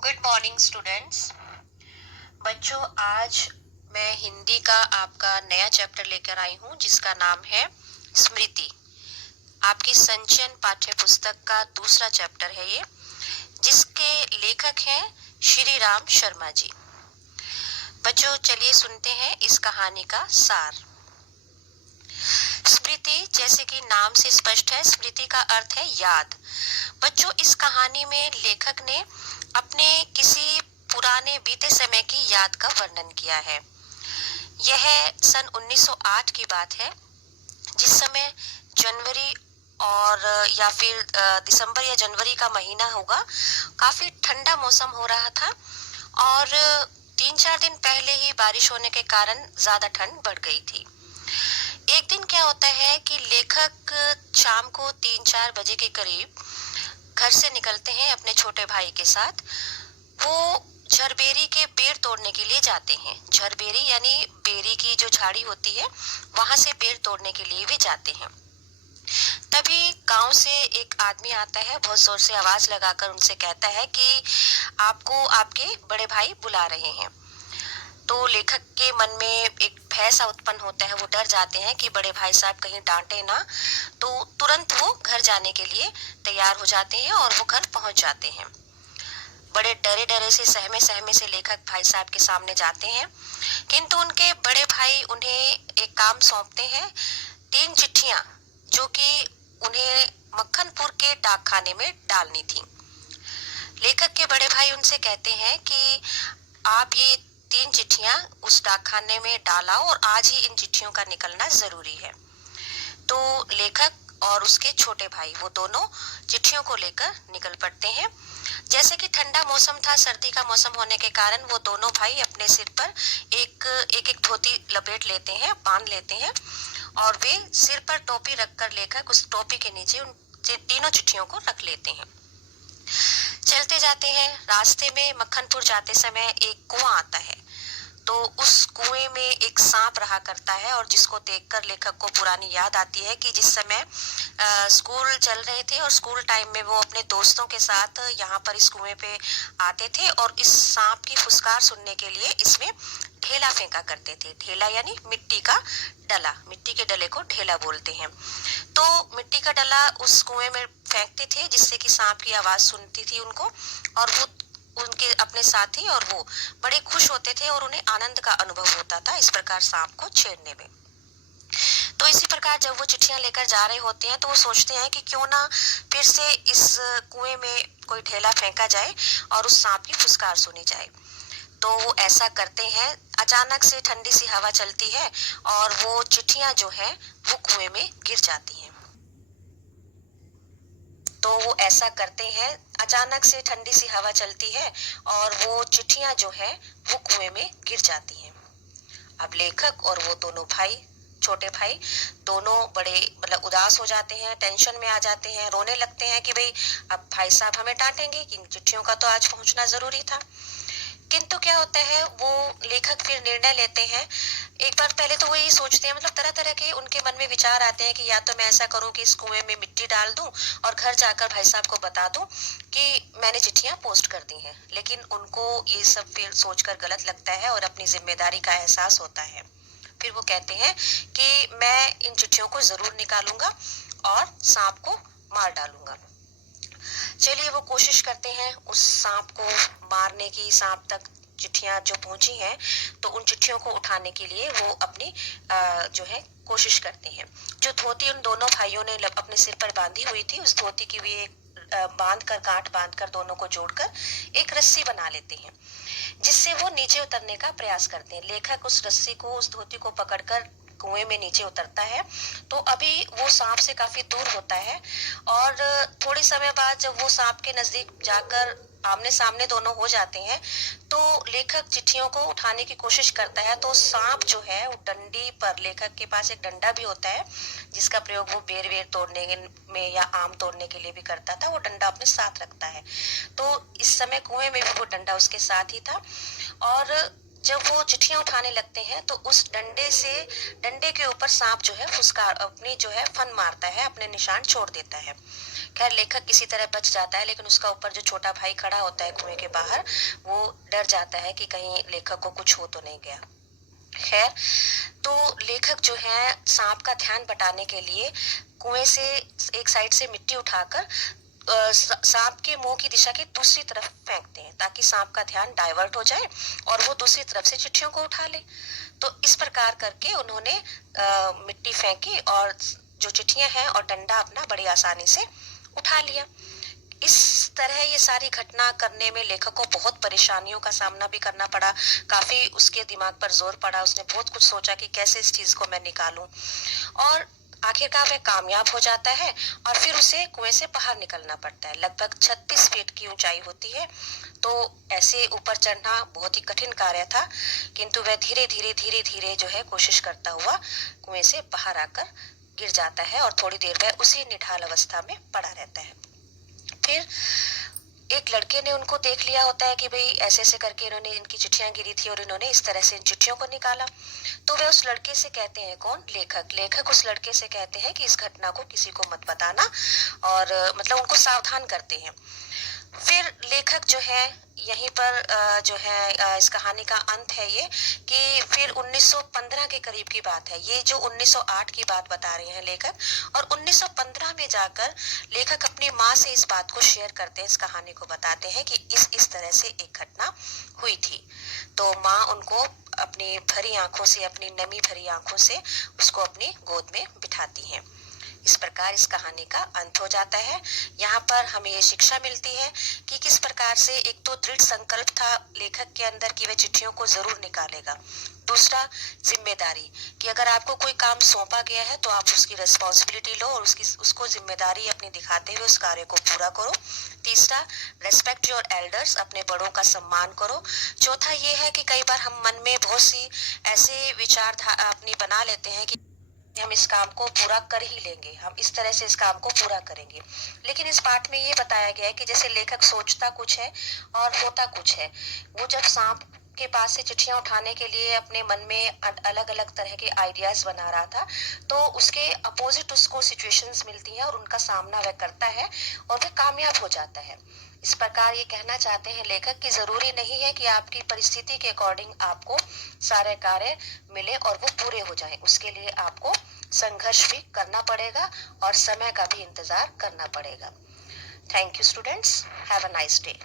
Good morning students. बच्चों, आज मैं हिंदी का आपका नया चैप्टर लेकर आई हूँ जिसका नाम है स्मृति। आपकी संचयन पाठ्य पुस्तक का दूसरा चैप्टर है ये, जिसके लेखक हैं श्री राम शर्मा जी। बच्चों, चलिए सुनते हैं इस कहानी का सार। स्मृति, जैसे कि नाम से स्पष्ट है, स्मृति का अर्थ है याद। बच्चों, इस कहानी में लेखक ने अपने किसी पुराने बीते समय की याद का वर्णन किया है। यह सन 1908 की बात है, जिस समय जनवरी और या फिर दिसंबर या जनवरी का महीना होगा। काफी ठंडा मौसम हो रहा था और 3-4 दिन पहले ही बारिश होने के कारण ज्यादा ठंड बढ़ गई थी। एक दिन क्या होता है कि लेखक शाम को 3-4 बजे के करीब घर से निकलते हैं अपने छोटे भाई के साथ। वो झरबेरी के पेड़ तोड़ने के लिए जाते हैं। झरबेरी यानी बेरी की जो झाड़ी होती है, वहां से पेड़ तोड़ने के लिए भी जाते हैं। तभी गांव से एक आदमी आता है, बहुत जोर से आवाज लगाकर उनसे कहता है कि आपको आपके बड़े भाई बुला रहे हैं। तो लेखक के मन में एक भय सा उत्पन्न होता है। वो डर जाते हैं कि बड़े भाई साहब कहीं डांटे ना। तो तुरंत वो घर जाने के लिए तैयार हो जाते हैं और वो घर पहुंच जाते हैं। बड़े डरे डरे से, सहमे सहमे से लेखक भाई साहब के सामने जाते हैं, किंतु उनके बड़े भाई उन्हें एक काम सौंपते हैं। 3 चिट्ठियां जो कि उन्हें मक्खनपुर के डाकखाने में डालनी थी। लेखक के बड़े भाई उनसे कहते हैं कि आप ये 3 चिट्ठियां उस डाकखाने में डालाओ और आज ही इन चिट्ठियों का निकलना जरूरी है। तो लेखक और उसके छोटे भाई वो दोनों चिट्ठियों को लेकर निकल पड़ते हैं। जैसे कि ठंडा मौसम था, सर्दी का मौसम होने के कारण वो दोनों भाई अपने सिर पर एक एक धोती लपेट लेते हैं, बांध लेते हैं और वे सिर पर टोपी रखकर लेखक उस टोपी के नीचे उन तीनों चिट्ठियों को रख लेते हैं। चलते जाते हैं। रास्ते में मक्खनपुर जाते समय एक कुआं आता है। तो उस कुएं में एक सांप रहा करता है और जिसको देखकर लेखक को पुरानी याद आती है कि जिस समय स्कूल चल रहे थे और स्कूल टाइम में वो अपने दोस्तों के साथ यहाँ पर इस कुएं पे आते थे और इस सांप की फुसकार सुनने के लिए इसमें ढेला फेंका करते थे। ढेला यानी मिट्टी का डला, मिट्टी के डले को ढेला बोलते हैं। तो मिट्टी का डला उस कुएं में फेंकते थे, जिससे कि सांप की आवाज सुनती थी उनको और वो उनके अपने साथी और वो बड़े खुश होते थे और उन्हें आनंद का अनुभव होता था इस प्रकार सांप को छेड़ने में। तो इसी प्रकार जब वो चिट्ठियां लेकर जा रहे होते हैं तो वो सोचते हैं कि क्यों ना फिर से इस कुएं में कोई ढेला फेंका जाए और उस सांप की फुसकार सुनी जाए। तो वो ऐसा करते हैं। अचानक से ठंडी सी हवा चलती है और वो चिट्ठियां जो है वो कुएं में गिर जाती हैं। तो वो ऐसा करते हैं। अचानक से ठंडी सी हवा चलती है और वो चिट्ठियां जो है वो कुएं में गिर जाती हैं। अब लेखक और वो दोनों भाई, छोटे भाई, दोनों बड़े मतलब उदास हो जाते हैं, टेंशन में आ जाते हैं, रोने लगते हैं कि भाई अब भाई साहब हमें डांटेंगे कि इन चिट्ठियों का तो आज पहुंचना जरूरी था। किंतु क्या होता है, वो लेखक फिर निर्णय लेते हैं। एक बार पहले तो वो यही सोचते हैं, मतलब तरह तरह के उनके मन में विचार आते हैं कि या तो मैं ऐसा करूं कि इस कुएं में मिट्टी डाल दूं और घर जाकर भाई साहब को बता दूं कि मैंने चिट्ठियां पोस्ट कर दी हैं। लेकिन उनको ये सब फिर सोचकर गलत लगता है और अपनी जिम्मेदारी का एहसास होता है। फिर वो कहते हैं कि मैं इन चिट्ठियों को जरूर निकालूंगा और सांप को मार डालूंगा। चलिए वो कोशिश करते हैं उस सांप को मारने की। सांप तक चिट्ठियां जो पहुंची हैं तो उन चिट्ठियों को उठाने के लिए वो अपनी जो है कोशिश करते हैं। जो धोती उन दोनों भाइयों ने अपने सिर पर बांधी हुई थी, उस धोती की भी एक बांध कर, गांठ बांध कर, दोनों को जोड़कर एक रस्सी बना लेते हैं, जिससे वो नीचे उतरने का प्रयास करते हैं। लेखक उस रस्सी को, उस धोती को पकड़कर कुएं में नीचे उतरता है। तो अभी वो सांप से काफी दूर होता है और थोड़ी समय बाद जब वो सांप के नजदीक जाकर आमने सामने दोनों हो जाते हैं तो लेखक चिट्ठियों को उठाने की कोशिश करता है। तो सांप जो है वो डंडी पर, लेखक के पास एक डंडा भी होता है जिसका प्रयोग वो बेर वेर तोड़ने में या आम तोड़ने के लिए भी करता था, वो डंडा अपने साथ रखता है। तो इस समय कुएं में भी वो डंडा उसके साथ ही था और जब वो चिट्ठियां उठाने लगते हैं तो उस डंडे के ऊपर सांप जो है फुसकार अपनी जो है फन मारता है, अपने निशान छोड़ देता है। खैर लेखक किसी तरह बच जाता है, लेकिन उसका ऊपर जो छोटा भाई खड़ा होता है कुएं के बाहर, वो डर जाता है कि कहीं लेखक को कुछ हो तो नहीं गया। खैर, तो लेखक जो है सांप का ध्यान बटाने के लिए कुएं से एक साइड से मिट्टी उठाकर सांप के मुंह की दिशा की दूसरी तरफ फेंकते हैं, ताकि सांप का ध्यान डाइवर्ट हो जाए और वो दूसरी तरफ से चिट्ठियों को उठा ले। तो इस प्रकार करके उन्होंने मिट्टी फेंकी और जो चिट्ठियां हैं और डंडा अपना बड़ी आसानी से उठा लिया। इस तरह ये सारी घटना करने में लेखक को बहुत परेशानियों का सामना भी करना पड़ा। काफी उसके दिमाग पर जोर पड़ा, उसने बहुत कुछ सोचा कि कैसे इस चीज को मैं निकालूं, और आखिरकार वह कामयाब हो जाता है और फिर उसे कुएं से बाहर निकलना पड़ता है। लगभग 36 फीट की ऊंचाई होती है, तो ऐसे ऊपर चढ़ना बहुत ही कठिन कार्य था, किंतु वह धीरे धीरे धीरे धीरे जो है कोशिश करता हुआ कुएं से बाहर आकर गिर जाता है और थोड़ी देर वह उसी निढाल अवस्था में पड़ा रहता है। फिर एक लड़के ने उनको देख लिया होता है कि भाई ऐसे ऐसे करके इन्होंने, इनकी चिट्ठियां गिरी थी और इन्होंने इस तरह से इन चिट्ठियों को निकाला। तो वे उस लड़के से कहते हैं, कौन? लेखक उस लड़के से कहते हैं कि इस घटना को किसी को मत बताना, और मतलब उनको सावधान करते हैं। फिर लेखक जो है यहीं पर जो है इस कहानी का अंत है ये, कि फिर 1915 के करीब की बात है, ये जो 1908 की बात बता रहे हैं लेखक, और 1915 में जाकर लेखक अपनी माँ से इस बात को शेयर करते हैं, इस कहानी को बताते हैं कि इस तरह से एक घटना हुई थी। तो माँ उनको अपनी भरी आंखों से, अपनी नमी भरी आंखों से उसको अपनी गोद में बिठाती हैं। इस प्रकार इस कहानी का अंत हो जाता है। यहाँ पर हमें ये शिक्षा मिलती है कि किस प्रकार से एक तो दृढ़ संकल्प था लेखक के अंदर कि वह चिट्ठियों को जरूर निकालेगा। दूसरा, जिम्मेदारी, कि अगर आपको कोई काम सौंपा गया है तो आप उसकी रिस्पॉन्सिबिलिटी लो और उसको जिम्मेदारी अपनी दिखाते हुए उस कार्य को पूरा करो। तीसरा, रेस्पेक्ट योर एल्डर्स, अपने बड़ों का सम्मान करो। चौथा ये है कि कई बार हम मन में बहुत सी ऐसे विचार अपनी बना लेते हैं कि हम इस काम को पूरा कर ही लेंगे, हम इस तरह से इस काम को पूरा करेंगे, लेकिन इस पाठ में ये बताया गया है कि जैसे लेखक सोचता कुछ है और होता कुछ है। वो जब सांप के पास से चिट्ठियां उठाने के लिए अपने मन में अलग अलग तरह के आइडियाज बना रहा था, तो उसके अपोजिट उसको सिचुएशंस मिलती हैं और उनका सामना वह करता है और वह कामयाब हो जाता है। इस प्रकार ये कहना चाहते हैं लेखक कि जरूरी नहीं है कि आपकी परिस्थिति के अकॉर्डिंग आपको सारे कार्य मिले और वो पूरे हो जाएं। उसके लिए आपको संघर्ष भी करना पड़ेगा और समय का भी इंतजार करना पड़ेगा। Thank you students, have a nice day.